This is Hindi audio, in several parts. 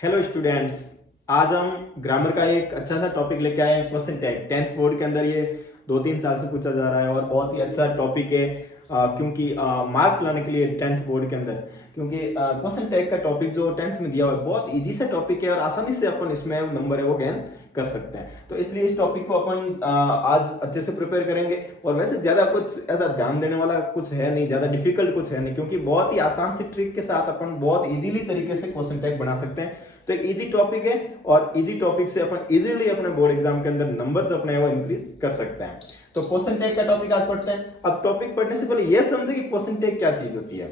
Hello students. आज हम ग्रामर का एक अच्छा सा टॉपिक लेके आए हैं, क्वेश्चन टैग। टेंथ बोर्ड के अंदर ये 2-3 साल से पूछा जा रहा है और बहुत ही अच्छा टॉपिक है। क्योंकि मार्क लाने के लिए टेंथ बोर्ड के अंदर, क्योंकि क्वेश्चन टैग का टॉपिक जो टेंथ में दिया हुआ है बहुत इजी सा टॉपिक है और आसानी से अपन इसमें नंबर है वो गेन कर सकते हैं। तो इसलिए इस टॉपिक को अपन आज अच्छे से प्रिपेयर करेंगे। और वैसे ज़्यादा कुछ ऐसा ध्यान देने वाला कुछ है नहीं, ज़्यादा डिफिकल्ट कुछ है नहीं, क्योंकि बहुत ही आसान सी ट्रिक के साथ अपन बहुत इजीली तरीके से क्वेश्चन टैग बना सकते हैं। तो एक इजी टॉपिक है और इजी टॉपिक से अपन इजीली अपने बोर्ड एग्जाम के अंदर नंबर जो अपने वो इंक्रीज कर सकते हैं। तो क्वेश्चन टैग का टॉपिक आज पढ़ते हैं। अब टॉपिक पढ़ने से पहले यह समझे कि क्वेश्चन टैग क्या चीज होती है।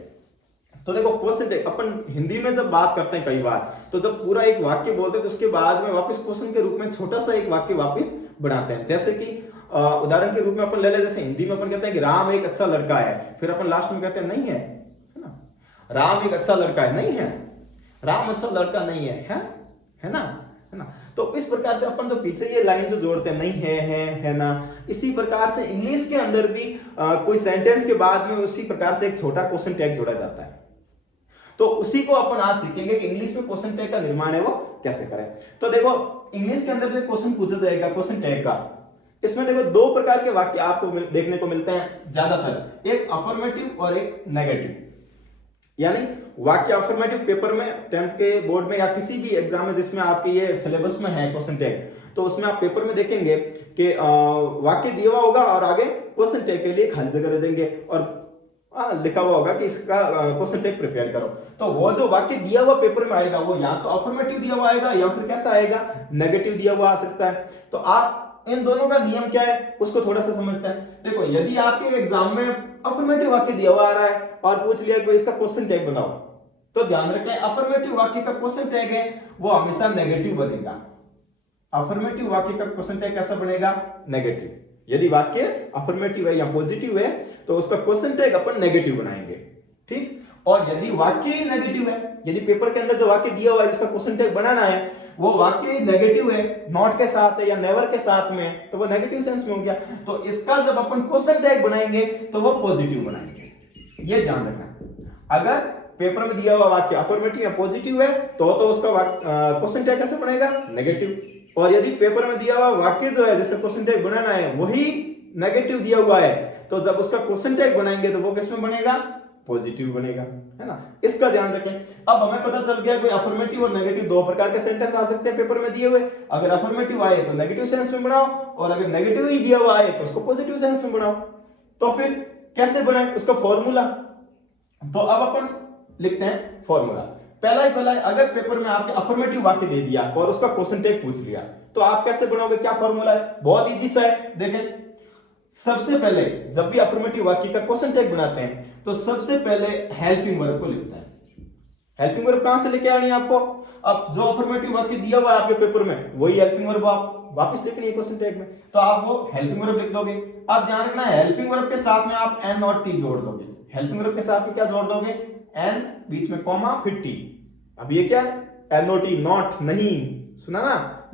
तो देखो, क्वेश्चन टैग अपन हिंदी में जब बात करते हैं कई बार, तो जब पूरा एक वाक्य बोलते हैं तो उसके बाद में वापस क्वेश्चन के रूप में छोटा सा एक वाक्य वापस बनाते हैं। जैसे कि उदाहरण के रूप में अपन ले ले, जैसे हिंदी में अपन कहते हैं कि राम एक अच्छा लड़का है, फिर अपन लास्ट में कहते हैं नहीं है ना, राम एक अच्छा लड़का है, नहीं है, राम अच्छा लड़का नहीं है ना, है ना। तो इस प्रकार से अपन तो पीछे ये लाइन जो जोड़ते हैं, नहीं है ना, इसी प्रकार से इंग्लिश के अंदर भी कोई सेंटेंस के बाद में उसी प्रकार से एक छोटा क्वेश्चन टैग जोड़ा जाता है। तो उसी को अपन आज सीखेंगे कि इंग्लिश में क्वेश्चन टैग का निर्माण है वो कैसे करें। तो देखो, इंग्लिश के अंदर जो क्वेश्चन पूछा जाएगा क्वेश्चन टैग का, इसमें देखो दो प्रकार के वाक्य आपको देखने को मिलते हैं ज्यादातर, एक अफर्मेटिव और एक नेगेटिव। यानी वाक्य अफर्मेटिव पेपर में, टेंथ के बोर्ड में या किसी भी एग्जाम में जिसमें आपके ये सिलेबस में है क्वेश्चन टैग, तो उसमें आप पेपर में देखेंगे कि वाक्य दिया हुआ होगा और आगे क्वेश्चन टैग के लिए खाली जगह दे देंगे और लिखा हुआ होगा कि इसका क्वेश्चन टैग प्रिपेयर करो। तो वो जो वाक्य दिया हुआ पेपर में आएगा वो या तो अफर्मेटिव दिया हुआ आएगा या फिर कैसा आएगा, नेगेटिव दिया हुआ आ सकता है। तो आप इन दोनों का नियम क्या है उसको थोड़ा सा समझते हैं। देखो, यदि आपके एग्जाम में अफर्मेटिव वाक्य दिया हुआ आ रहा है और पूछ लिया कि इसका क्वेश्चन टैग बनाओ, तो ध्यान रखें अफर्मेटिव वाक्य का क्वेश्चन टैग है वो हमेशा नेगेटिव बनेगा। अफर्मेटिव वाक्य का क्वेश्चन टैग कैसा बनेगा, नेगेटिव। यदि वाक्य अफर्मेटिव है या पॉजिटिव है तो उसका क्वेश्चन टैग अपन नेगेटिव बनाएंगे, ठीक। और यदि वाक्य ही नेगेटिव है, यदि पेपर के अंदर जो वाक्य दिया हुआ है जिसका क्वेश्चन टैग बनाना है वो वाक्य ही नेगेटिव है, नॉट के साथ है या नेवर के साथ में, तो वो नेगेटिव सेंस में हो गया। तो इसका जब अपन क्वेश्चन टैग बनाएंगे तो वो पॉजिटिव बनाएंगे, ये ध्यान रखना। अगर पेपर में दिया हुआ वाक्य अफर्मेटिव या पॉजिटिव है तो उसका क्वेश्चन टैग कैसे बनेगा, नेगेटिव। और यदि पेपर में दिया हुआ वाक्य जो है जिसका क्वेश्चन टैग बनाना है वही नेगेटिव दिया हुआ है, तो जब उसका क्वेश्चन टैग बनाएंगे तो वो किसमें बनेगा, पॉजिटिव बनेगा, है ना। इसका ध्यान रखें। अब हमें पता चल गया कि अफर्मेटिव और नेगेटिव दो प्रकार के सेंटेंस आ सकते हैं पेपर में दिए हुए। अगर अफर्मेटिव आए तो नेगेटिव सेंस में बनाओ और अगर नेगेटिव ही दिया हुआ आए तो उसको पॉजिटिव सेंस में बनाओ। तो फिर कैसे बनाए उसका फॉर्मूला, तो अब अपन लिखते हैं फॉर्मूला। पहला ही अगर पेपर में आपके अफर्मेटिव वाक्य दे दिया और उसका क्वेश्चन टैग पूछ लिया तो आप कैसे बनाओगे, क्या फॉर्मूला है, बहुत इजी सा है। देखें, सबसे पहले जब भी अफर्मेटिव वाक्य का क्वेश्चन टैग बनाते हैं तो सबसे पहले हेल्पिंग वर्ब को लिखते हैं। हेल्पिंग वर्ब कहां से लेके आनी है आपको, अब जो अफर्मेटिव वाक्य दिया हुआ है आपके पेपर में वही हेल्पिंग वर्ब आप वापस लिखनी है क्वेश्चन टैग में, तो आप वो हेल्पिंग वर्ब लिख दोगे। आप ध्यान रखना है हेल्पिंग वर्ब के साथ में आप एन और टी जोड़ दोगे। हेल्पिंग वर्ब के साथ में क्या जोड़ दोगे, एन, बीच में कॉमा, फिर टी। अब ये क्या है, एनओटी, नॉट, नहीं, सुना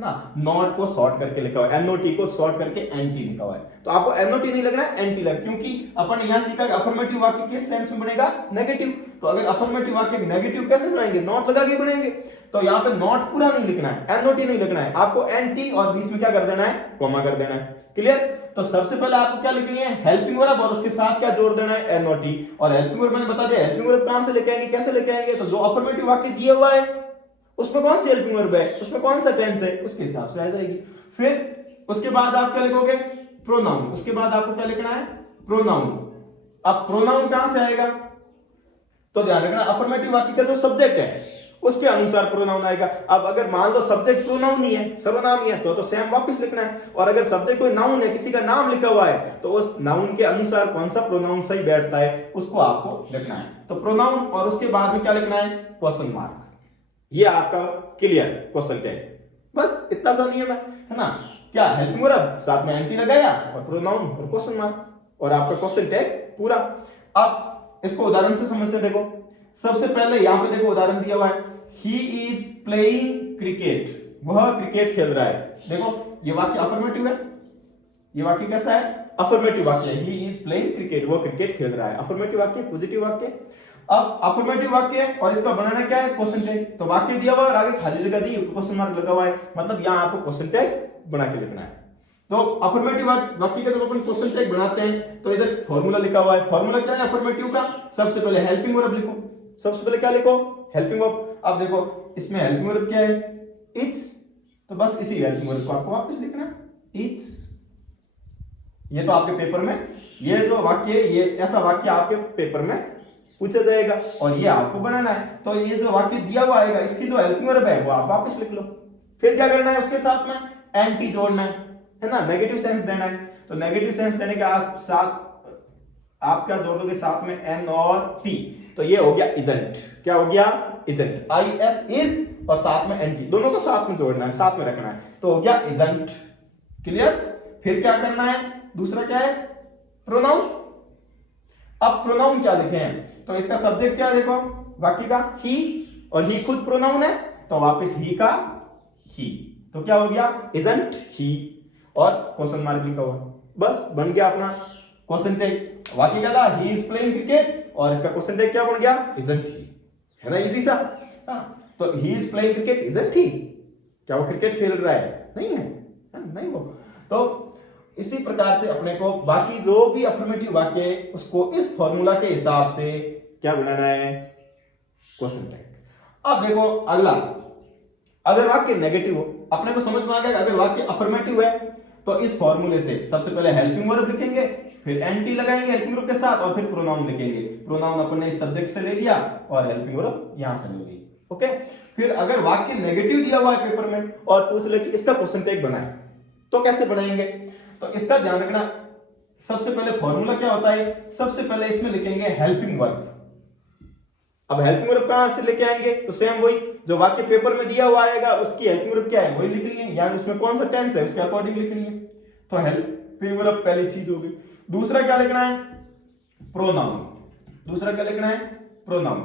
ना, नॉट को शॉर्ट करके लिखा हुआ है, एनओटी को शॉर्ट करके एनटी लिखा हुआ है। तो आपको एनओटी नहीं लगना है, एनटी लगना, क्योंकि अपन यहां सीखा अफर्मेटिव वाक्य किस सेंस में बनेगा, नेगेटिव। तो अगर अफर्मेटिव वाक्य नेगेटिव कैसे बनाएंगे, नॉट लगा के बनाएंगे। तो यहाँ पे नॉट पूरा नहीं लिखना है, एनओटी नहीं लिखना है, आपको एनटी और बीच में क्या कर देना है, कॉमा कर देना है। क्लियर। तो सबसे पहले आपको क्या लिखनी है, हेल्पिंग वर्ब, और उसके साथ क्या जोड़ देना है, एनओटी। और हेल्पिंग वर्ब मैंने बता दिया, हेल्पिंग वर्ब कहां से लेके आएंगे, कैसे लेके आएंगे, तो जो अफर्मेटिव वाक्य दिया हुआ है उसमें कौन सी हेल्पिंग वर्ब है, उसमें कौन सा टेंस है, उसके हिसाब से आ जाएगी। फिर उसके बाद आप क्या लिखोगे, प्रोनाउन। उसके बाद आपको क्या लिखना है, प्रोनाउन। अब प्रोनाउन कहां से आएगा, तो ध्यान रखना अफर्मेटिव वाक्य का जो सब्जेक्ट है उसके अनुसार प्रोनाउन आएगा। अब अगर मान लो सब्जेक्ट प्रोनाउन ही है, सर्वनाम ही है, तो सेम वापस लिखना है। और अगर सब्जेक्ट कोई नाउन है, किसी का नाम लिखा हुआ है, तो उस नाउन के अनुसार कौन सा प्रोनाउन सही बैठता है उसको आपको लिखना है। तो प्रोनाउन और उसके बाद में क्या लिखना है, क्वेश्चन मार्क। ये आपका क्लियर क्वेश्चन टैग, बस इतना सा नियम है ना। क्या, हेल्पिंग वर्ब, साथ में एंटी लगाया और प्रोनाउन और क्वेश्चन मार्क, और आपका क्वेश्चन टैग पूरा। अब इसको उदाहरण से समझते हैं। देखो, सबसे पहले यहां पे देखो उदाहरण दिया हुआ है, ही इज प्लेइंग क्रिकेट, वह क्रिकेट खेल रहा है। देखो, ये वाक्य अफर्मेटिव है, ये वाक्य कैसा है, अफर्मेटिव वाक्य है, ही इज प्लेइंग क्रिकेट, वो क्रिकेट खेल रहा है, अफर्मेटिव वाक्य, पॉजिटिव वाक्य। अब अफर्मेटिव वाक्य है और इसका बनाना क्या है, क्वेश्चन टैग। तो वाक्य दिया हुआ है और आगे खाली जगह दी, क्वेश्चन मार्क लगा हुआ है, मतलब यहाँ आपको क्वेश्चन टैग बना के लिखना है। तो अफर्मेटिव वाक्य का जब अपन क्वेश्चन टैग बनाते हैं तो इधर फॉर्मूला लिखा हुआ है। फॉर्मूला क्या है अफर्मेटिव का, सबसे पहले हेल्पिंग वर्ब लिखो। सबसे पहले क्या लिखो, हेल्पिंग वर्ब। अब देखो इसमें हेल्पिंग वर्ब क्या है, इट्स, तो बस इसी हेल्पिंग वर्ब को आपको वापस लिखना है, इट्स। ये तो आपके पेपर में, ये जो वाक्य, ये ऐसा वाक्य आपके पेपर में पूछा जाएगा और ये आपको बनाना है। तो ये जो वाक्य दिया हुआ आएगा, इसकी जो हेल्पिंग वर्ब है वो आप वापस लिख लो। फिर क्या करना है, उसके साथ में एंटी जोड़ना है ना, नेगेटिव सेंस देना है। तो नेगेटिव सेंस देने के साथ आप क्या जोड़ दोगे साथ में, एन और टी। तो ये हो गया इजंट। क्या हो गया, इजंट, आई एस इज और साथ में एन टी, दोनों को साथ में जोड़ना है, साथ में रखना है। तो हो गया इजंट। क्लियर। फिर क्या करना है, दूसरा क्या है, प्रोनाउन। अब प्रोनाउन क्या लिखे हैं, तो इसका सब्जेक्ट क्या है, देखो वाक्य का ही, और ही खुद प्रोनाउन है, तो वापस ही का ही। तो क्या हो गया, इजंट ही, और क्वेश्चन मार्क लिखा हुआ। बस बन गया अपना क्वेश्चन टैग। वाक्य क्या था, ही इज प्लेइंग क्रिकेट, और इसका क्वेश्चन टैग क्या बन गया, इजंट ही। है ना, इजी सा। तो he is playing cricket, isn't he, क्या वो क्रिकेट खेल रहा है, नहीं है, नहीं वो। तो इसी प्रकार से अपने को बाकी जो भी अफर्मेटिव वाक्य है उसको इस फॉर्मूला के हिसाब से क्या बनाना है, क्वेश्चन टैग। अब देखो अगला, अगर वाक्य नेगेटिव हो, अपने को समझ में आ गया, अगर वाक्य अफर्मेटिव है तो इस फॉर्मूले से सबसे पहले हेल्पिंग वर्ब लिखेंगे, फिर एनटी लगाएंगे हेल्पिंग वर्ब के साथ, और फिर प्रोनाउन लिखेंगे। प्रोनाउन अपने इस सब्जेक्ट से ले लिया और हेल्पिंग वर्ब यहां से ले ली। ओके। फिर अगर वाक्य नेगेटिव दिया हुआ है पेपर में और पूछ ले कि इसका क्वेश्चन टैग बनाए, तो कैसे बनाएंगे, तो इसका ध्यान रखना। सबसे पहले फॉर्मूला क्या होता है, सबसे पहले इसमें लिखेंगे हेल्पिंग वर्ब। अब हेल्पिंग वर्ब कहां से लेके आएंगे, तो सेम वही जो वाक्य पेपर में दिया हुआ आएगा उसकी हेल्पिंग वर्ब क्या है वही लिखनी है, यानी उसमें कौन सा टेंस है उसके अकॉर्डिंग लिखनी है। तो हेल्पिंग वर्ब पहली चीज होगी। दूसरा क्या लिखना है, प्रोनाउन। दूसरा क्या लिखना है, प्रोनाउन।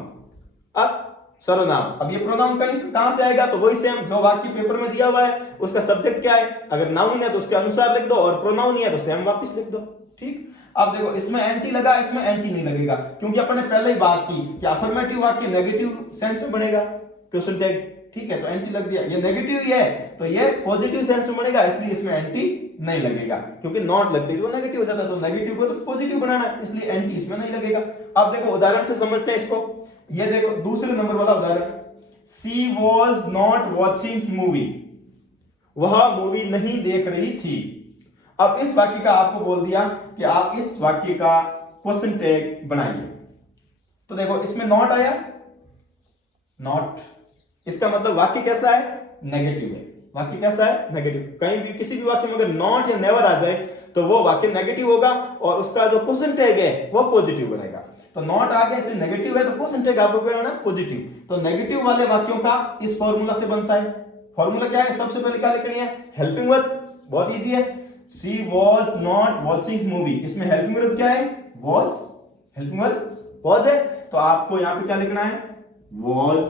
अब सर्वनाम। अब ये प्रोनाउन कहां से आएगा, तो वही सेम जो वाक्य पेपर में दिया हुआ है उसका सब्जेक्ट क्या है, अगर नाउन है तो उसके अनुसार लिख दो, और प्रोनाउन है तो सेम वापस लिख दो। ठीक। अब देखो इसमें एंटी लगा, इसमें एंटी नहीं लगेगा, क्योंकि अपन ने पहले ही बात की कि अफर्मेटिव वाक्य नेगेटिव सेंस में बनेगा क्वेश्चन टैग। ठीक है, तो एंटी लग दिया। ये नेगेटिव ही है तो ये पॉजिटिव सेंस में बनेगा, इसलिए इसमें एंटी नहीं लगेगा, क्योंकि नॉट लगती तो नेगेटिव हो जाता, तो नेगेटिव को तो पॉजिटिव बनाना है, इसलिए एंटी इसमें नहीं लगेगा। अब देखो उदाहरण से समझते हैं इसको। ये देखो दूसरे नंबर वाला उदाहरण, सी वॉज नॉट वॉचिंग मूवी, वह मूवी नहीं देख रही थी। अब इस वाक्य का आपको बोल दिया कि आप इस वाक्य का क्वेश्चन टैग बनाइए। तो देखो इसमें नॉट आया, नॉट, इसका मतलब वाक्य कैसा है, नेगेटिव है। वाक्य कैसा है, नेगेटिव। कहीं भी किसी भी वाक्य में अगर नॉट या नेवर आ जाए तो वो वाक्य नेगेटिव होगा, और उसका जो क्वेश्चन टैग है वो पॉजिटिव बनेगा। तो नॉट आ गया इसलिए नेगेटिव है, तो क्वेश्चन टैग आपको बनाना है पॉजिटिव। तो नेगेटिव वाले वाक्यों का इस फॉर्मूला से बनता है। फॉर्मूला क्या है, सबसे पहले क्या लिखनी है, हेल्पिंग वर्ब। बहुत इजी है, सी वॉज नॉट वॉचिंग मूवी, इसमें हेल्पिंग वर्ब क्या है, वॉज। हेल्पिंग वर्ब वॉज है, तो आपको यहां पे क्या लिखना है, वॉज।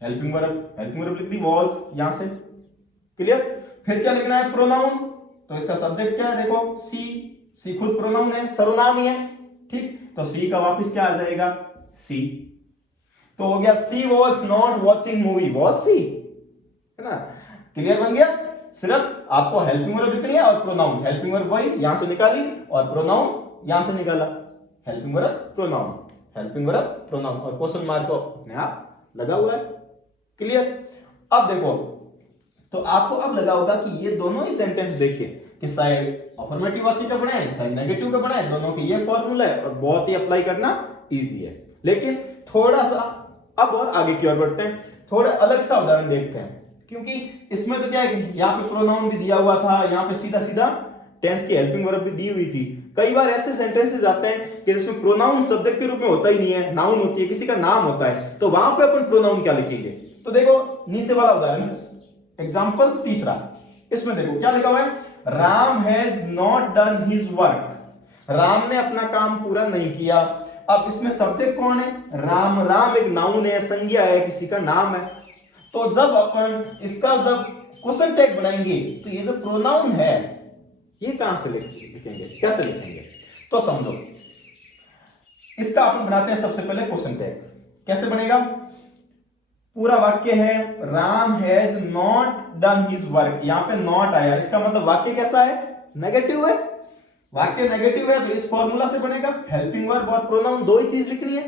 हेल्पिंग वर्ब लिख दी, वॉज यहां से। क्लियर। फिर क्या लिखना है, प्रोनाउन। तो इसका सब्जेक्ट क्या है, देखो सी खुद प्रोनाउन है, सर्वनाम ही है। ठीक, तो सी का वापस क्या आ जाएगा, सी। तो हो गया she was not watching movie, was she, है ना। क्लियर बन गया। सिर्फ आपको हेल्पिंग वर्ब लिखनी है और प्रोनाउन। हेल्पिंग वर्ब वही यहां से निकाली और प्रोनाउन यहां से निकाला। Helping verb pronoun, helping verb pronoun, और क्वेश्चन मार्क तो अपने आप लगा हुआ है। क्लियर। अब देखो, तो आपको अब लगा होगा कि ये दोनों ही सेंटेंस देख के कि शायद अफर्मेटिव वाक्य का बनाए शायद नेगेटिव का बनाए, दोनों के ये फॉर्मूला है और बहुत ही अप्लाई करना इजी है। लेकिन थोड़ा सा अब और आगे की ओर बढ़ते हैं, थोड़ा अलग सा उदाहरण देखते हैं, क्योंकि इसमें तो क्या है, यहाँ पे प्रोनाउन भी दिया हुआ था, यहाँ पे सीधा सीधा टेंस की हेल्पिंग वर्ब भी दी हुई थी। कई बार ऐसे सेंटेंसेस आते हैं कि जिसमें प्रोनाउन सब्जेक्ट के रूप में होता ही नहीं है, नाउन होती है, किसी का नाम होता है, तो वहां पे अपन प्रोनाउन क्या लिखेंगे। तो देखो नीचे वाला उदाहरण, एग्जाम्पल तीसरा, इसमें देखो क्या लिखा हुआ है, Ram has not done his work, Ram ने अपना काम पूरा नहीं किया। अब इसमें सब्जेक्ट कौन है, राम। राम एक नाउन है, संज्ञा है, किसी का नाम है। तो जब अपन इसका जब क्वेश्चन टैग बनाएंगे तो ये जो प्रोनाउन है ये कहां से लिखेंगे, कैसे लिखेंगे, तो समझो। इसका अपन बनाते हैं सबसे पहले क्वेश्चन टैग। कैसे बनेगा? पूरा वाक्य है Ram has not done his work, यहां पे नॉट आया, इसका मतलब वाक्य कैसा है? नेगेटिव है। वाक्य नेगेटिव है तो इस फॉर्मूला से बनेगा। हेल्पिंग वर्ब और प्रोनाउन दो ही चीज लिखनी है।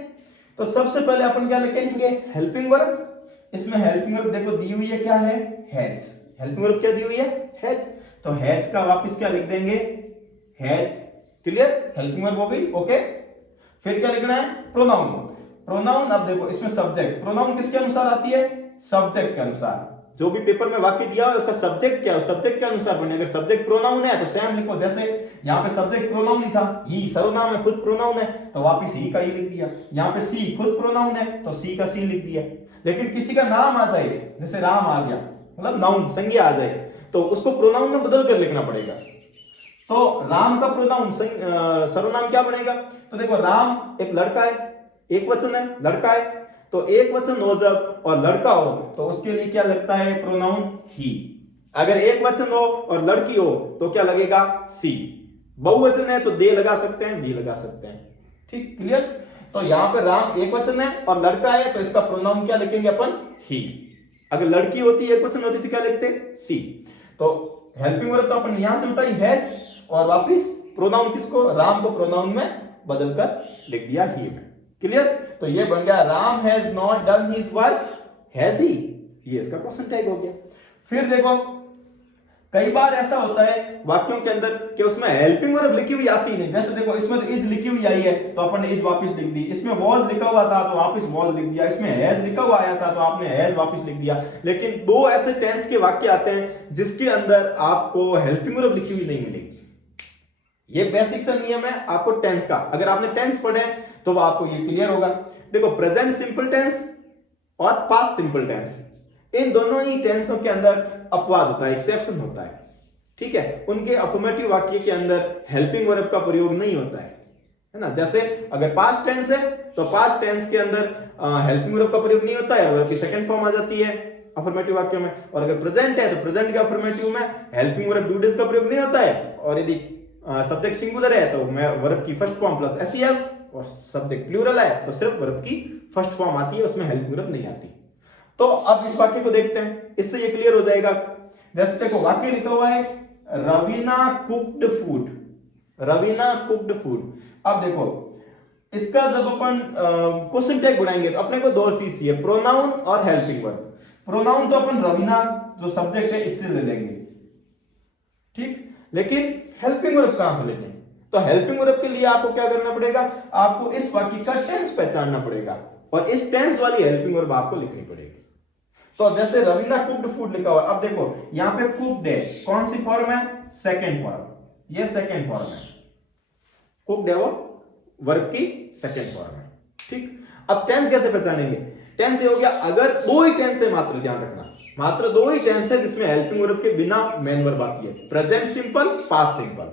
तो सबसे पहले अपन क्या लिखेंगे? Helping verb. इसमें हेल्पिंग वर्ब देखो दी हुई है, क्या है? हैज। हेल्पिंग वर्ब क्या दी हुई है? हैज। तो हैज का वापस क्या लिख देंगे? हैज। क्लियर? हेल्पिंग वर्ब हो गई। ओके, फिर क्या लिखना है? प्रोनाउन। प्रोनाउन, अब देखो इसमें सब्जेक्ट, प्रोनाउन किसके अनुसार आती है? सब्जेक्ट के अनुसार। जो भी पेपर में वाक्य दिया है उसका सब्जेक्ट क्या है, सब्जेक्ट के अनुसार बने। अगर सब्जेक्ट प्रोनाउन है तो सेम लिखो, जैसे यहाँ पे सब्जेक्ट प्रोनाउन ही था, ही सर्वनाम है, खुद प्रोनाउन है, तो वापस ही का ही लिख दिया। यहाँ पे सी खुद प्रोनाउन है तो सी का सी लिख दिया। लेकिन किसी का नाम आ जाए, जैसे राम आ गया, मतलब नाउन संज्ञा आ जाए, तो उसको प्रोनाउन में बदल कर लिखना पड़ेगा। तो राम का प्रोनाउन सर्वनाम क्या बनेगा? तो देखो राम एक लड़का है, एक वचन है, लड़का है, तो एक वचन हो जब और लड़का हो तो उसके लिए क्या लगता है? प्रोनाउन ही। अगर एक वचन हो और लड़की हो तो क्या लगेगा? सी। बहुवचन है तो दे लगा सकते हैं, भी लगा सकते हैं। ठीक, क्लियर? तो यहां पर राम एक वचन है और लड़का है तो इसका प्रोनाउन क्या लिखेंगे अपन? ही। अगर लड़की होती है, एक वचन होती तो क्या लिखते? सी। तो हेल्पिंग वर्ब तो अपन यहां से उठाई हैज, और वापिस प्रोनाउन किसको? राम को प्रोनाउन में बदलकर लिख दिया ही में। क्लियर? तो ये बन गया Ram has not done his work, has he. ये इसका क्वेश्चन टैग हो गया। फिर देखो कई बार ऐसा होता है वाक्यों के अंदर कि उसमें हेल्पिंग वर्ब लिखी हुई आती नहीं। जैसे देखो इसमें तो इज लिखी हुई आई है तो अपन ने इज वापस लिख दी, इसमें वॉज लिखा हुआ था तो वापस वॉज लिख दिया, इसमें हैज लिखा हुआ आया था तो आपने हैज वापस लिख दिया। लेकिन दो ऐसे टेंस के वाक्य आते हैं जिसके अंदर आपको हेल्पिंग वर्ब लिखी हुई नहीं मिलेगी। ये बेसिक सा नियम है आपको टेंस का। अगर आपने टेंस पढ़े तो आपको ये क्लियर होगा। देखो प्रेजेंट सिंपल टेंस और पास्ट सिंपल टेंस, इन दोनों ही टेंसों के अंदर अपवाद होता है, एक्सेप्शन होता है। ठीक है, उनके अफर्मेटिव वाक्य के अंदर हेल्पिंग वर्ब का प्रयोग नहीं होता है ना। जैसे अगर पास्ट टेंस है तो पास्ट टेंस के अंदर हेल्पिंग वर्ब का प्रयोग नहीं होता है, वर्ब की सेकंड फॉर्म आ जाती है अफर्मेटिव वाक्य में। और अगर प्रेजेंट है तो प्रेजेंट के अफर्मेटिव में हेल्पिंग वर्ब डू डिज का प्रयोग नहीं होता है। और यदि सब्जेक्ट सिंगुलर है तो मैं वर्ब की फर्स्ट फॉर्म प्लस एसईएस, और सब्जेक्ट प्लूरल है तो सिर्फ वर्ब की फर्स्ट फॉर्म आती है, उसमें हेल्पिंग वर्ब नहीं आती। तो अब इस वाक्य को देखते हैं, इससे ये क्लियर हो जाएगा। जैसे देखो वाक्य लिखा हुआ है Raveena cooked food, Raveena cooked food. अब देखो इसका जब अपन क्वेश्चन टैग बनाएंगे तो अपने को दो चीज चाहिए, प्रोनाउन और हेल्पिंग वर्ब। प्रोनाउन तो अपन रवीना जो सब्जेक्ट है इससे ले लेंगे, ठीक, लेकिन हेल्पिंग वर्ब कहां से लेंगे? तो हेल्पिंग वर्ब के लिए आपको क्या करना पड़ेगा? आपको इस वाक्य का टेंस पहचानना पड़ेगा और इस टेंस वाली हेल्पिंग वर्ब आपको लिखनी पड़ेगी। तो जैसे रवीना कुक्ड फूड लिखा हुआ, अब देखो यहां पे कुक्ड है, कौन सी फॉर्म है? सेकंड फॉर्म, ये सेकंड फॉर्म है, कुक्ड है वो वर्ब की सेकंड फॉर्म है। ठीक, अब टेंस कैसे पहचानेंगे? टेंस ये हो गया, अगर दो ही टेंस है, मात्र ध्यान रखना, मात्र दो ही टेंस है जिसमें हेल्पिंग वर्ब के बिना मेन वर्ब आती है, प्रेजेंट सिंपल, पास्ट सिंपल।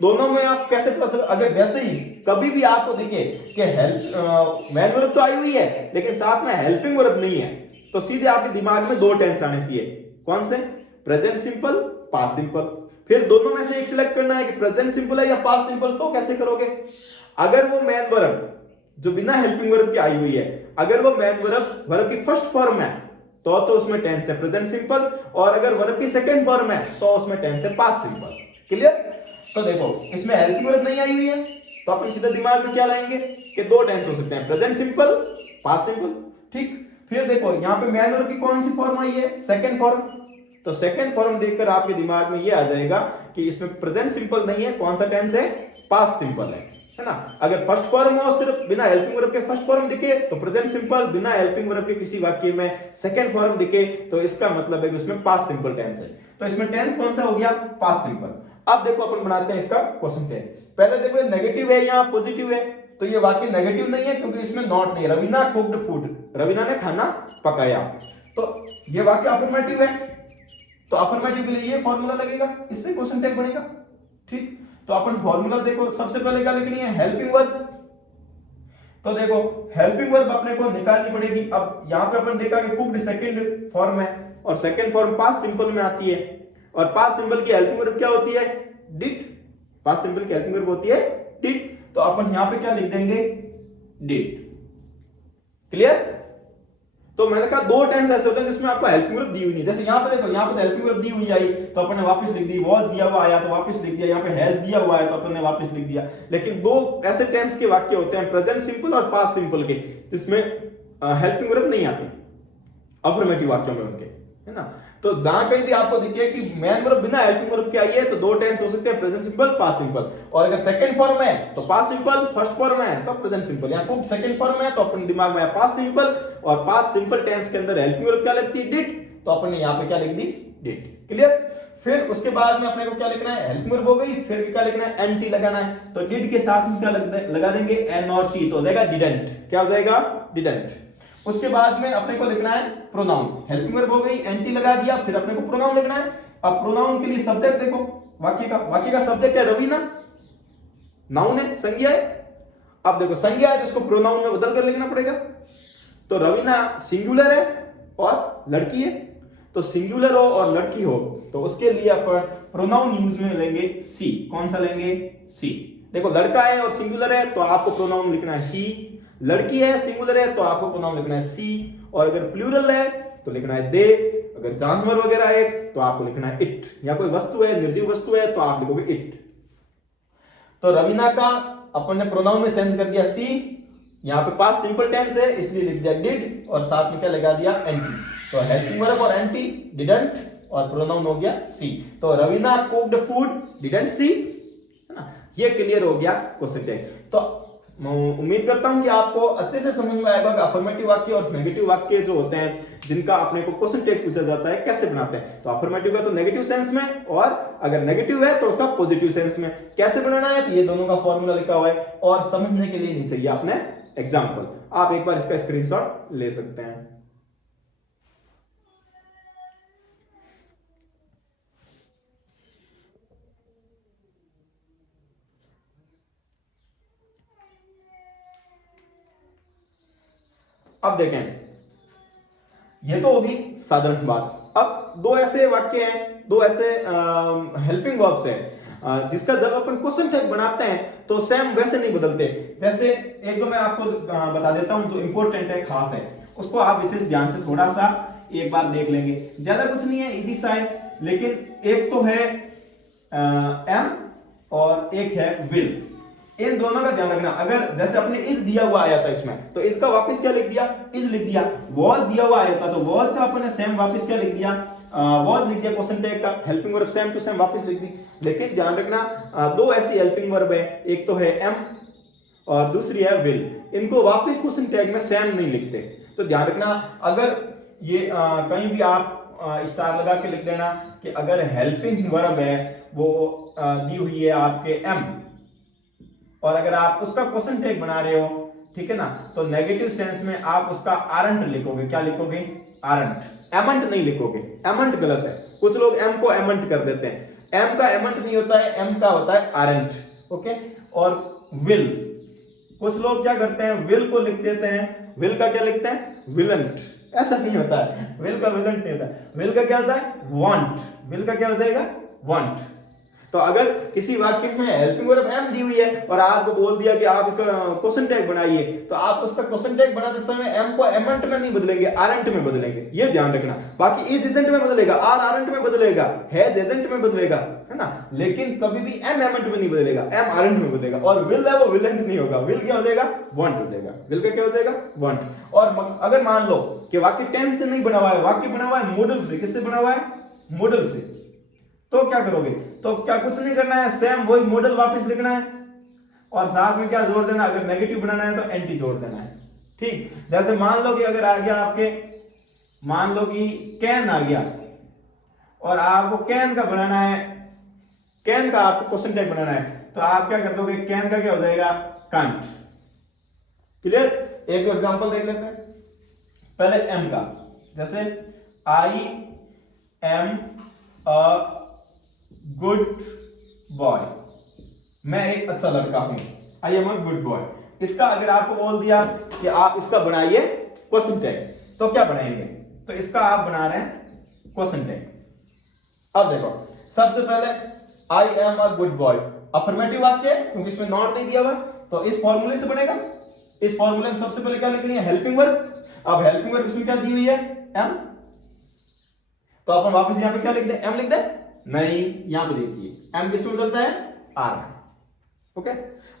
दोनों में आप कैसे पता? अगर जैसे ही कभी भी आपको दिखे कि मेन वर्ब तो आई हुई है लेकिन साथ में हेल्पिंग वर्ब नहीं है, तो सीधे आपके दिमाग में दो टेंस आने चाहिए। कौन से? Present simple, past simple. फिर दोनों में से एक सिलेक्ट करना है कि प्रेजेंट सिंपल है या पास्ट सिंपल। तो कैसे करोगे? अगर वो मेन वर्ब जो बिना हेल्पिंग वर्ब की आई हुई है, अगर वो मेन वर्ब की फर्स्ट फॉर्म है तो उसमें टेंस है प्रेजेंट सिंपल, और अगर वर्ब की सेकंड फॉर्म है तो उसमें टेंस है पास्ट सिंपल। क्लियर? तो देखो इसमें हेल्पिंग वर्ब नहीं आई हुई है तो अपन सीधा दिमाग में क्या लाएंगे कि दो टेंस हो सकते हैं, प्रेजेंट सिंपल, पास्ट सिंपल। ठीक, फिर देखो यहाँ पे मेन वर्ब की कौन सी फॉर्म आई है? Second form. तो सेकंड फॉर्म देखकर आपके दिमाग में ये आ जाएगा कि इसमें प्रेजेंट सिंपल नहीं है, कौन सा टेंस है? पास्ट सिंपल है ना। अगर फर्स्ट फॉर्म हो सिर्फ बिना हेल्पिंग वर्ब के फर्स्ट फॉर्म दिखे तो प्रेजेंट सिंपल, बिना हेल्पिंग वर्ब के किसी वाक्य में सेकंड फॉर्म दिखे तो इसका मतलब है कि उसमें पास्ट सिंपल टेंस है। तो इसमें टेंस कौन सा हो गया? Past simple. अब देखो अपन बनाते हैं इसका क्वेश्चन टैग। पहले देखो नेगेटिव है या पॉजिटिव है, तो ये वाक्य नेगेटिव नहीं है क्योंकि इसमें नॉट नहीं है। रवीना कुक्ड फूड, रवीना ने खाना पकाया, तो ये वाक्य अफर्मेटिव है, तो अफर्मेटिव के लिए ये फॉर्मूला लगेगा, इससे क्वेश्चन टैग बनेगा। ठीक, तो अपन फॉर्मूला देखो, सबसे पहले क्या लिखनी है? Helping verb. तो देखो हेल्पिंग वर्ब अपने को निकालनी पड़ेगी। अब यहां पे अपन देखा कि कुक्ड सेकंड फॉर्म है और सेकंड फॉर्म पास्ट सिंपल में आती है, और पास्ट सिंपल की हेल्पिंग वर्ब क्या होती है? डिड। पास्ट सिंपल की हेल्पिंग वर्ब होती है डिड। तो अपन यहां पे क्या लिख देंगे? डिड। क्लियर? तो मैंने कहा दो टेंस ऐसे होते हैं जिसमें आपको हेल्पिंग वर्ब दी हुई नहीं। जैसे यहाँ पे देखो, यहाँ पे तो हेल्पिंग वर्ब दी हुई आई तो अपन ने वापस लिख दी, वॉज दिया हुआ आया तो वापस लिख दिया, यहाँ पे हैज दिया हुआ है तो अपन ने वापस लिख दिया। लेकिन दो ऐसे टेंस के वाक्य होते हैं, प्रेजेंट सिंपल और पास्ट सिंपल के, जिसमें हेल्पिंग वर्ब नहीं आती अफर्मेटिव वाक्यों में उनके, है ना। तो जहां कहीं भी आपको दिखे कि मेन वर्ब बिना हेल्पिंग वर्ब के आई है तो दो टेंस हो सकते हैं, प्रेजेंट सिंपल, पास्ट सिंपल। और अगर सेकंड फॉर्म में है तो पास्ट सिंपल, फर्स्ट फॉर्म में है तो प्रेजेंट सिंपल। यहाँ कुड सेकंड फॉर्म में है तो अपन दिमाग में है पास्ट सिंपल, और पास्ट सिंपल टेंस के अंदर हेल्पिंग वर्ब क्या लगती है, डिड, तो अपन ने यहाँ पे क्या लिख दी, डिड। क्लियर? फिर उसके बाद में अपने को क्या लिखना है, हेल्पिंग वर्ब हो गई, फिर क्या लिखना है, एन टी लगाना है। तो डिड के साथ में क्या लगा देंगे, एन और टी, तो हो जाएगा डिडंट। क्या हो जाएगा, डिडंट। उसके बाद में अपने को लिखना है प्रोनाउन, हेल्पिंग वर्ब हो गई, एंटी लगा दिया, फिर अपने को प्रोनाउन लिखना है। अब प्रोनाउन के लिए सब्जेक्ट देखो, वाक्य का सब्जेक्ट है रवीना, नाउन है, संज्ञा है। अब देखो संज्ञा है तो उसको प्रोनाउन में बदल कर लिखना पड़ेगा। तो रवीना सिंगुलर है और लड़की है, तो सिंगुलर हो और लड़की हो तो उसके लिए अपन प्रोनाउन यूज में लेंगे सी। कौन सा लेंगे, सी। देखो लड़का है और सिंगुलर है तो आपको प्रोनाउन लिखना है ही, लड़की है सिंगुलर है तो आपको प्रोनाउन लिखना है सी, और अगर प्लूरल है तो लिखना है दे, अगर जानवर वगैरह है तो आपको लिखना है इट, या कोई वस्तु है, निर्जीव वस्तु है तो आप लिखोगे इट। तो रवीना का अपन ने प्रोनाउन में चेंज कर दिया सी, यहाँ पे पास्ट सिंपल टेंस है इसलिए लिख दिया डिड, और साथ में क्या लगा दिया, एंटी। तो हेल्पिंग वर्ब और एंटी, डिडंट, और प्रोनाउन हो गया सी। तो Raveena cooked food, didn't see, है ना। ये क्लियर हो गया क्वेश्चन टैग। तो मैं उम्मीद करता हूं कि आपको अच्छे से समझ में आएगा कि अफर्मेटिव वाक्य और नेगेटिव वाक्य जो होते हैं जिनका अपने को क्वेश्चन टैग पूछा जाता है कैसे बनाते हैं। तो अफर्मेटिव का तो नेगेटिव सेंस में, और अगर नेगेटिव है तो उसका पॉजिटिव सेंस में कैसे बनाना है, तो ये दोनों का फॉर्मूला लिखा हुआ है, और समझने के लिए नहीं चाहिए आपने एग्जाम्पल, आप एक बार इसका स्क्रीनशॉट ले सकते हैं। अब देखें, ये तो होगी साधारण बात। अब दो ऐसे वाक्य हैं, दो ऐसे हेल्पिंग वर्ब्स हैं जिसका जब अपन क्वेश्चन टैग बनाते हैं तो सेम वैसे नहीं बदलते। जैसे एक दो मैं आपको बता देता हूं जो इंपॉर्टेंट है, खास है, उसको आप विशेष ध्यान से थोड़ा सा एक बार देख लेंगे। ज्यादा कुछ नहीं है, इजी सा है, लेकिन एक तो है एम और एक है विल। इन दोनों का ध्यान रखना। अगर जैसे अपने इस दिया हुआ आया था इसमें, तो इसका वापस क्या लिख दिया, इज लिख दिया। वॉज दिया हुआ आया था तो वॉज का अपने सेम वापस क्या लिख दिया, वॉज लिख दिया। क्वेश्चन टैग का helping verb same to same वापस लिख दी। लेकिन ध्यान रखना दो ऐसी हेल्पिंग वर्ब है, एक तो है एम और दूसरी है विल। इनको वापस क्वेश्चन टैग में सेम नहीं लिखते, तो ध्यान रखना। अगर ये कहीं भी आप स्टार लगा के लिख देना कि अगर हेल्पिंग वर्ब है वो दी हुई है आपके एम, और अगर आप उसका क्वेश्चन टैग बना रहे हो, ठीक है ना, तो नेगेटिव सेंस में आप उसका आरंट लिखोगे। क्या लिखोगे, आरंट, एमंट नहीं लिखोगे। एमंट गलत है, कुछ लोग एम को एमंट कर देते हैं। एम का एमंट नहीं होता है, एम का होता है आरंट। ओके। और विल, कुछ लोग क्या करते हैं, विल को लिख देते हैं, विल का क्या लिखते हैं, विलेंट। ऐसा नहीं होता है, विल का विलेंट नहीं होता। विल का क्या होता है, वांट। विल का क्या हो जाएगा, वांट। तो अगर किसी वाक्य में हेल्पिंग वर्ब एम दी हुई है और आपको बोल दिया कि आप इसका क्वेश्चन टैग बनाइए, तो आप उसका क्वेश्चन टैग बनाते समय एम को एमंट में नहीं बदलेंगे, आरंट में बदलेंगे। ये ध्यान रखना। बाकी इज एजेंट में बदलेगा, आर आरंट में बदलेगा, हैज एजेंट में बदलेगा, है ना, लेकिन कभी भी एम एमंट में नहीं बदलेगा, एम आरंट में बदलेगा। और विल है वो विलेंट नहीं होगा, विल क्या हो जाएगा, वांट हो जाएगा। विल का क्या हो जाएगा, वांट। और अगर मान लो कि वाक्य टेंस से नहीं बना हुआ है, वाक्य बना हुआ है मॉडल से। किससे बना हुआ है, मॉडल से, तो क्या करोगे, तो क्या कुछ नहीं करना है, सेम वही मॉडल वापस लिखना है, और साथ में क्या जोड़ देना, अगर नेगेटिव बनाना है तो एंटी जोड़ देना है। ठीक, जैसे मान लो कि अगर आ गया आपके, मान लो कि कैन आ गया और आपको कैन का बनाना है, कैन का आपको क्वेश्चन टैग बनाना है, तो आप क्या कर दोगे, कैन का क्या हो जाएगा, कांट। क्लियर। एक एग्जांपल देख लेते हैं पहले एम का। जैसे आई एम अ गुड बॉय, मैं एक अच्छा लड़का हूं, आई एम अ गुड बॉय। इसका अगर आपको बोल दिया कि आप इसका बनाइए क्वेश्चन टैग, तो क्या बनाएंगे, तो इसका आप बना रहे हैं क्वेश्चन टैग। अब देखो, सबसे पहले आई am a good boy, affirmative वाक्य क्योंकि इसमें नॉट नहीं दिया हुआ, तो इस फॉर्मूले से बनेगा। इस फॉर्मूले में सबसे पहले क्या लिखनी है, हेल्पिंग वर्ब। अब हेल्पिंग वर्ब इसमें क्या दी हुई है, एम, तो अपन वापस यहां पे क्या लिख दे, एम लिख दे, नहीं, यहां पे देखिए एम किसमें बदलता है, आर में। ओके,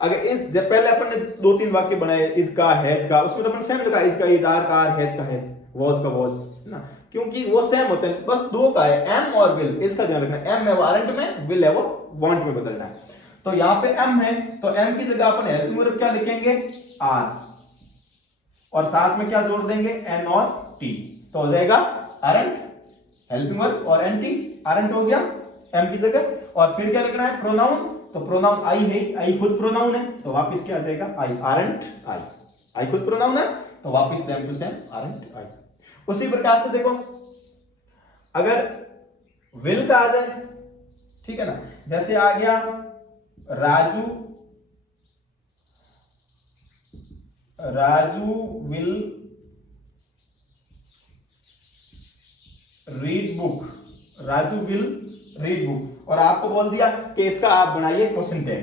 अगर इस जब पहले अपन ने 2-3 वाक्य बनाए, इसका, हैज का, उसमें तो अपन सेम लिखा, इसका इज, आर का आर, हैज का हैज, वॉज का वॉज, ना, क्योंकि वो सेम होते हैं, बस दो का है, एम और विल, इसका ध्यान रखना, एम है वो आरंट में, विल है वो वांट में बदलना है। तो यहां पे एम है, तो एम की जगह अपन हेल्पिंग वर्ब क्या लिखेंगे, आर, और साथ में क्या जोड़ देंगे, एन और टी, तो हो जाएगा आरंट, हेल्पिंग वर्ब और एन टी, आरंट हो गया एम की जगह। और फिर क्या लिखना है, प्रोनाउन, तो प्रोनाउन आई है, आई खुद प्रोनाउन है, तो वापस क्या आ जाएगा, आई, आरंट आई, आई खुद प्रोनाउन है, तो वापस सेम टू सेम आरंट आई। उसी प्रकार से देखो, अगर विल का आ जाए, ठीक है ना, जैसे आ गया Raju will read book, Raju will read book, और आपको बोल दिया कि इसका आप बनाइए question tag,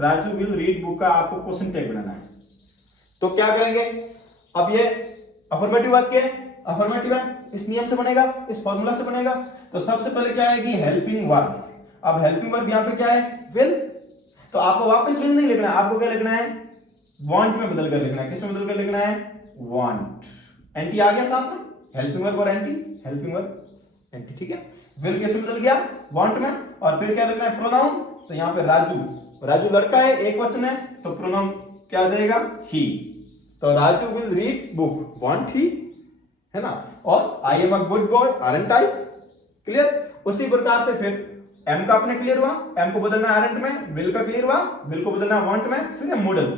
Raju will read book का आपको क्वेश्चन टैग बनाना है, तो क्या करेंगे, अब ये अफर्मेटिव वाक्य है, अफर्मेटिव है, इस नियम से बनेगा, इस फॉर्मूला से बनेगा, तो सबसे पहले क्या आएगी, हेल्पिंग वर्ब। अब हेल्पिंग वर्ब यहां पे क्या है, विल, तो आपको वापस विल नहीं लिखना है, आपको क्या लिखना है, वांट में बदल कर लिखना है, किसमें बदल कर लिखना है, वांट, एंटी आ गया साथ में, हेल्पिंग वर्ब और एंटी, हेल्पिंग वर्ब एंटी, ठीक है, विल किसमें बदल गया, वांट में, और फिर क्या लिखना है, प्रोनाउन, तो यहां पे राजू, राजू लड़का है, एक वचन है, तो प्रोनाउन क्या आ जाएगा, ही, तो Raju will read book, won't he, है ना, और I am a good boy, aren't I, clear. उसी प्रकार से फिर एम का अपने क्लियर हुआ, एम को बदलना आरंट में, विल का क्लियर हुआ, विल को बदलना वांट में, फिर मोडल